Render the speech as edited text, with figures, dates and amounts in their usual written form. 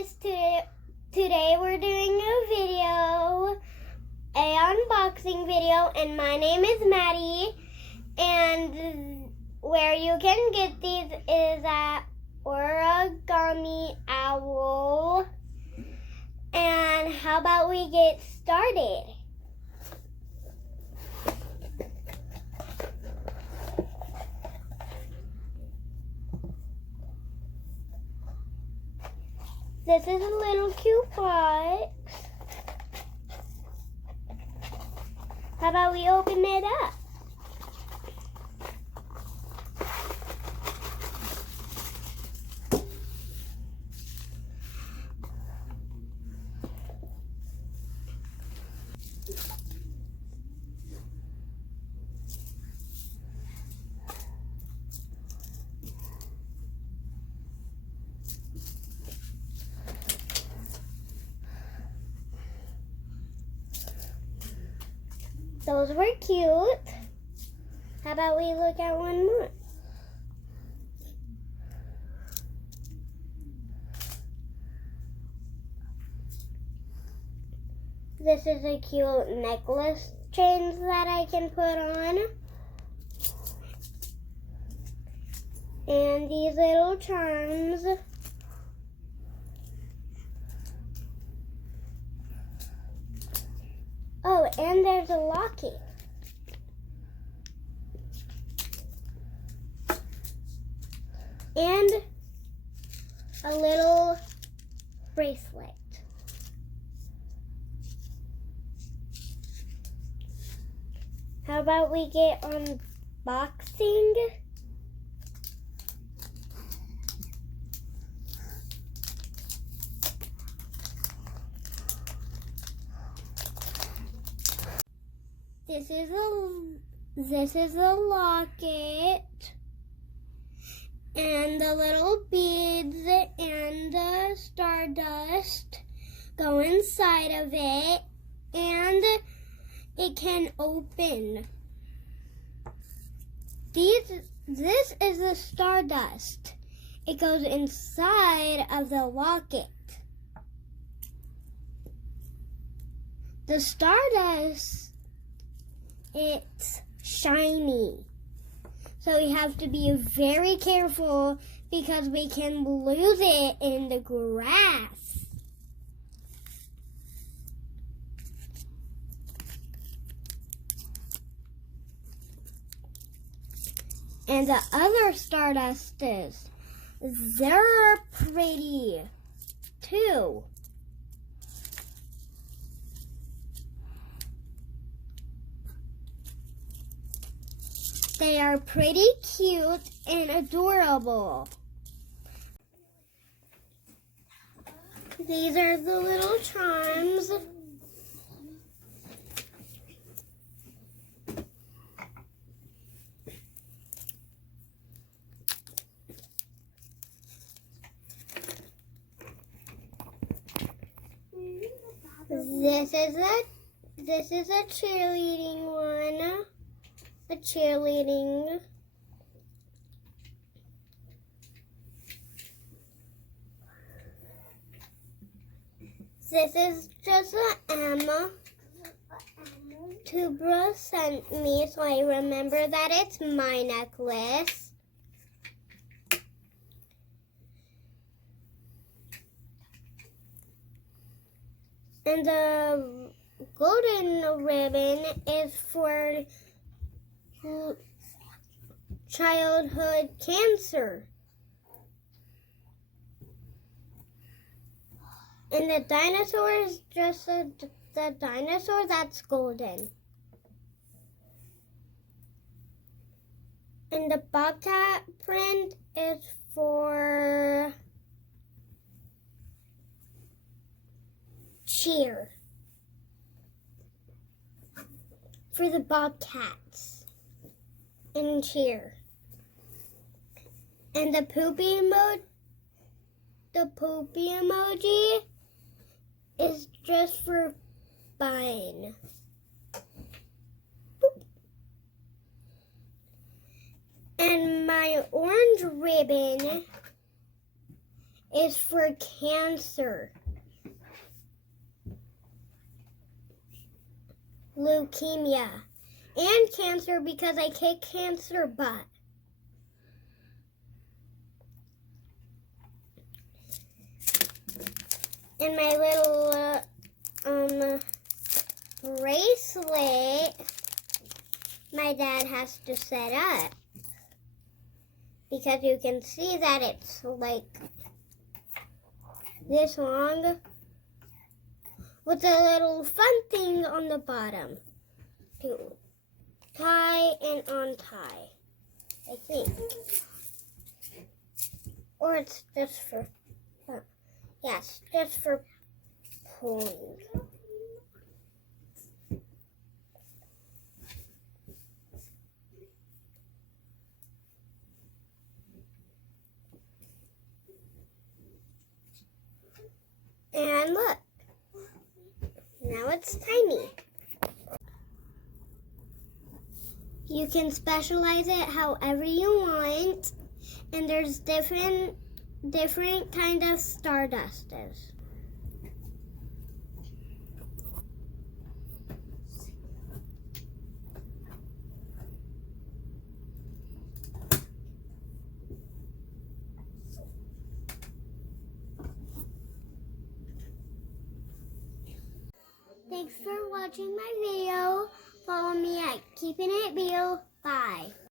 guys, today we're doing a unboxing video, and my name is Maddie, and where you can get these is at Origami Owl. And how about we get started? This is a little cute box. How about we open it up? Those were cute. How about we look at one more? This is a cute necklace chain that I can put on. And these little charms. Oh, and there's a locket. And a little bracelet. How about we get unboxing? This is a locket, and the little beads and the stardust go inside of it, and it can open. This is the stardust. It goes inside of the locket. The stardust, it's shiny. So we have to be very careful because we can lose it in the grass. And the other stardusts, they're pretty too. They are pretty cute and adorable. These are the little charms. This is a cheerleading one. A cheerleading. This is just an Emma Tubra sent me, so I remember that it's my necklace. And the golden ribbon is for childhood cancer. And the dinosaur is just the dinosaur that's golden. And the bobcat print is for cheer. For the bobcats. And cheer. And the poopy emoji is just for fun. Boop. And my orange ribbon is for cancer, leukemia, and cancer because I kick cancer butt. And my little bracelet my dad has to set up because you can see that it's like this long with a little fun thing on the bottom to tie and untie, I think. Or it's just for fun. Yes, just for pulling. And look, now it's tiny. You can specialize it however you want, and there's different kind of stardustes. Thanks for watching my video. Follow me at Keeping It Real. Bye.